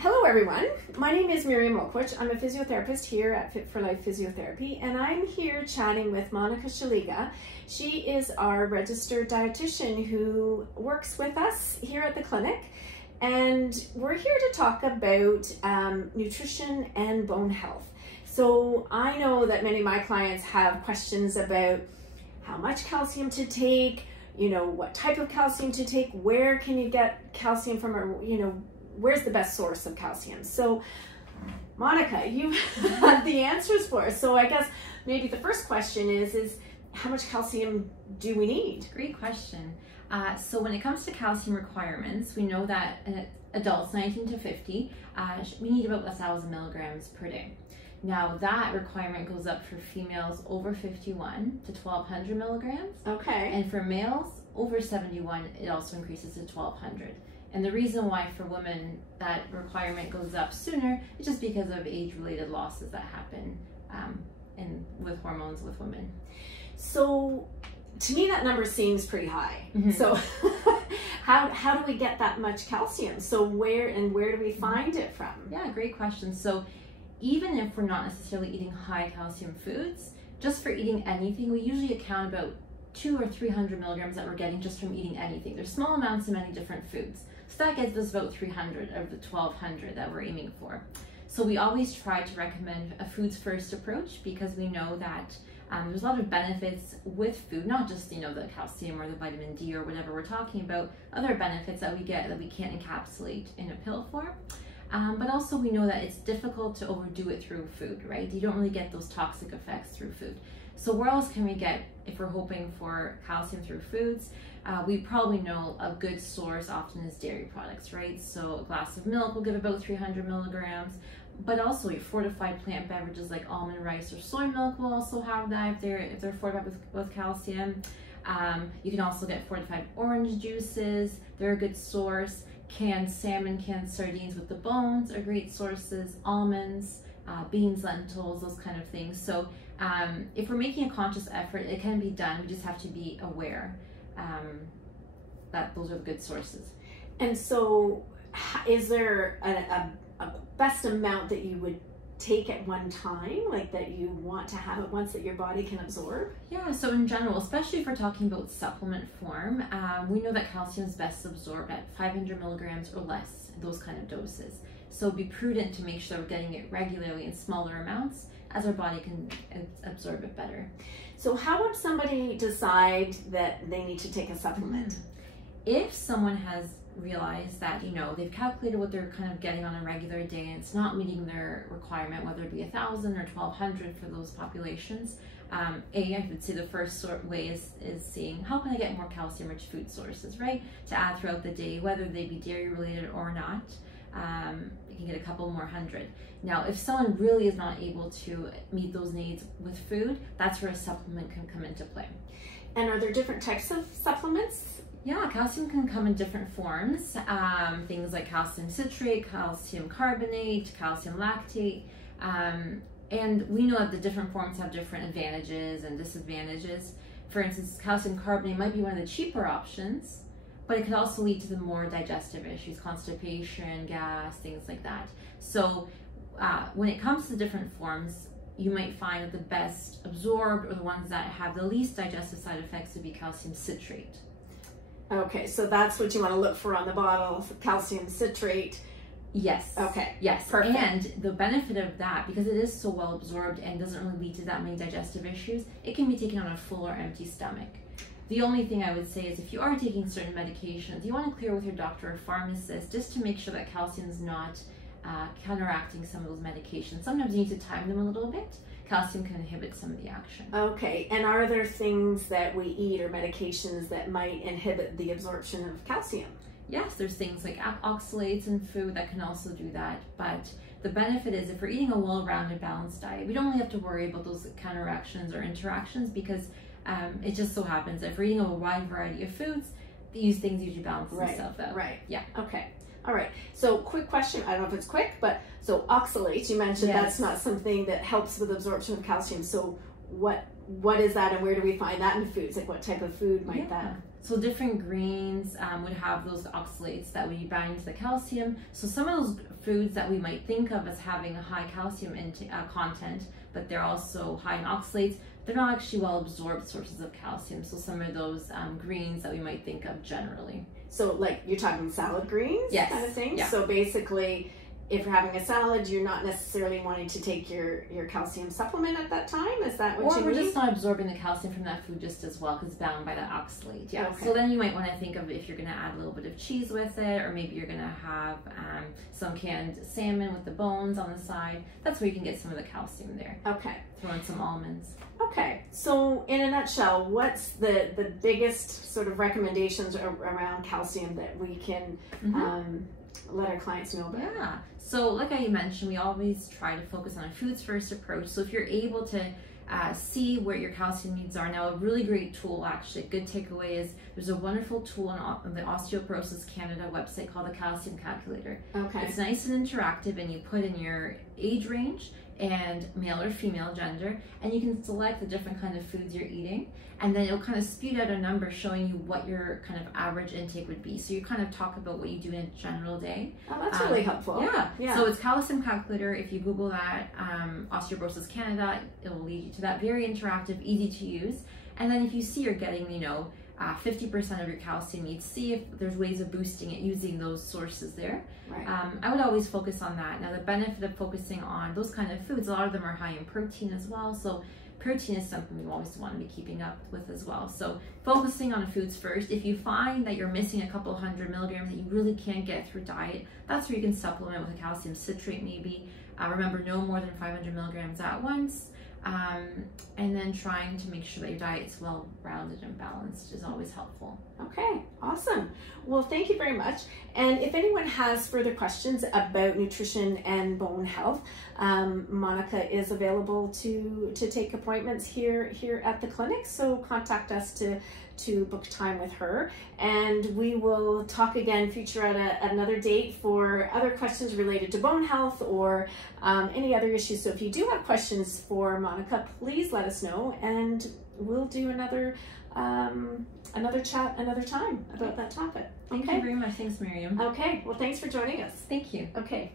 Hello everyone, my name is Miriam Mulkewich. I'm a physiotherapist here at Fit for Life Physiotherapy, and I'm here chatting with Monica Szeliga. She is our registered dietitian who works with us here at the clinic, and we're here to talk about nutrition and bone health. So I know that many of my clients have questions about how much calcium to take, what type of calcium to take, where can you get calcium from, or where's the best source of calcium? So Monica, you've had the answers for us. So I guess maybe the first question is how much calcium do we need? Great question. So when it comes to calcium requirements, we know that adults 19 to 50, we need about 1,000 milligrams per day. Now that requirement goes up for females over 51 to 1,200 milligrams. Okay. And for males over 71, it also increases to 1,200. And the reason why for women that requirement goes up sooner is just because of age-related losses that happen with hormones with women. So to me that number seems pretty high. Mm-hmm. So how do we get that much calcium? So where do we find it from? Yeah, great question. So even if we're not necessarily eating high calcium foods, just for eating anything, we usually account about 200 or 300 milligrams that we're getting just from eating anything. There's small amounts in many different foods. So that gets us about 300 of the 1,200 that we're aiming for. So we always try to recommend a foods first approach because we know that there's a lot of benefits with food, not just the calcium or the vitamin D or whatever we're talking about, other benefits that we get that we can't encapsulate in a pill form. But also we know that it's difficult to overdo it through food, right? You don't really get those toxic effects through food. So where else can we get, if we're hoping for calcium through foods? We probably know a good source often is dairy products, right? So a glass of milk will give about 300 milligrams, but also your fortified plant beverages like almond rice or soy milk will also have that if they're fortified with calcium. You can also get fortified orange juices. They're a good source. Canned salmon, canned sardines with the bones are great sources. Almonds, beans, lentils, those kind of things. So if we're making a conscious effort, it can be done. We just have to be aware that those are the good sources. And so is there a best amount that you would take at one time, like that you want to have at once that your body can absorb? Yeah, so in general, especially if we're talking about supplement form, we know that calcium is best absorbed at 500 milligrams or less, those kind of doses. So be prudent to make sure we're getting it regularly in smaller amounts as our body can absorb it better. So how would somebody decide that they need to take a supplement? If someone has realized that they've calculated what they're kind of getting on a regular day and it's not meeting their requirement, whether it be 1,000 or 1,200 for those populations, I would say the first way is seeing how can I get more calcium rich food sources, right, to add throughout the day, whether they be dairy related or not. You can get a couple more hundred. Now if someone really is not able to meet those needs with food, that's where a supplement can come into play. And are there different types of supplements? Yeah, calcium can come in different forms. Things like calcium citrate, calcium carbonate, calcium lactate. And we know that the different forms have different advantages and disadvantages. For instance, calcium carbonate might be one of the cheaper options, but it could also lead to the more digestive issues, constipation, gas, things like that. So when it comes to the different forms, you might find that the best absorbed or the ones that have the least digestive side effects would be calcium citrate. Okay, so that's what you want to look for on the bottle, calcium citrate. Yes. Okay. Yes. Perfect. And the benefit of that, because it is so well absorbed and doesn't really lead to that many digestive issues, it can be taken on a full or empty stomach. The only thing I would say is if you are taking certain medications, you want to clear with your doctor or pharmacist just to make sure that calcium is not counteracting some of those medications. Sometimes you need to time them a little bit. Calcium can inhibit some of the action. Okay, and are there things that we eat or medications that might inhibit the absorption of calcium? Yes, there's things like oxalates in food that can also do that, but the benefit is if we're eating a well-rounded, balanced diet, we don't really have to worry about those counteractions or interactions because it just so happens that if we're eating a wide variety of foods, these things usually balance themselves out. Right. Yeah. Okay. All right. So quick question. I don't know if it's quick, but so oxalates, you mentioned that's not something that helps with absorption of calcium. So what is that and where do we find that in foods? Like what type of food might that? So different greens would have those oxalates that we bind to the calcium. So some of those foods that we might think of as having a high calcium content, but they're also high in oxalates, they're not actually well absorbed sources of calcium. So some of those greens that we might think of generally. So like you're talking salad greens, yes, kind of thing? Yeah. So basically, if you're having a salad, you're not necessarily wanting to take your calcium supplement at that time? Is that what you mean? Or we're just not absorbing the calcium from that food just as well because it's bound by that oxalate. Yeah. Okay. So then you might want to think of if you're going to add a little bit of cheese with it, or maybe you're going to have some canned salmon with the bones on the side. That's where you can get some of the calcium there. Okay. Throw in some almonds. Okay. So in a nutshell, what's the biggest sort of recommendations around calcium that we can let our clients know about? Yeah. So like I mentioned, we always try to focus on a foods first approach. So if you're able to see where your calcium needs are. Now, a really great tool, actually, a good takeaway is there's a wonderful tool on the Osteoporosis Canada website called the Calcium Calculator. Okay. It's nice and interactive, and you put in your age range and male or female gender, and you can select the different kind of foods you're eating, and then it'll kind of spew out a number showing you what your kind of average intake would be. So you kind of talk about what you do in a general day. Oh, that's really helpful. Yeah. So it's Calcium Calculator. If you Google that, Osteoporosis Canada, it will lead you to that. Very interactive, easy to use. And then if you see you're getting, 50% of your calcium needs, see if there's ways of boosting it using those sources there. Right. I would always focus on that. Now, the benefit of focusing on those kind of foods, a lot of them are high in protein as well. So protein is something we always want to be keeping up with as well. So focusing on foods first. If you find that you're missing a couple 100 milligrams that you really can't get through diet, that's where you can supplement with a calcium citrate maybe. Remember, no more than 500 milligrams at once. And then trying to make sure that your diet's well-rounded and balanced is always helpful. Okay, awesome. Well, thank you very much. And if anyone has further questions about nutrition and bone health, Monica is available to take appointments here at the clinic. So contact us to book time with her, and we will talk again future at another date for other questions related to bone health or any other issues. So if you do have questions for Monica, please let us know, and we'll do another chat another time about that topic. Thank you very much. Thanks, Miriam. Okay, well, thanks for joining us. Thank you. Okay.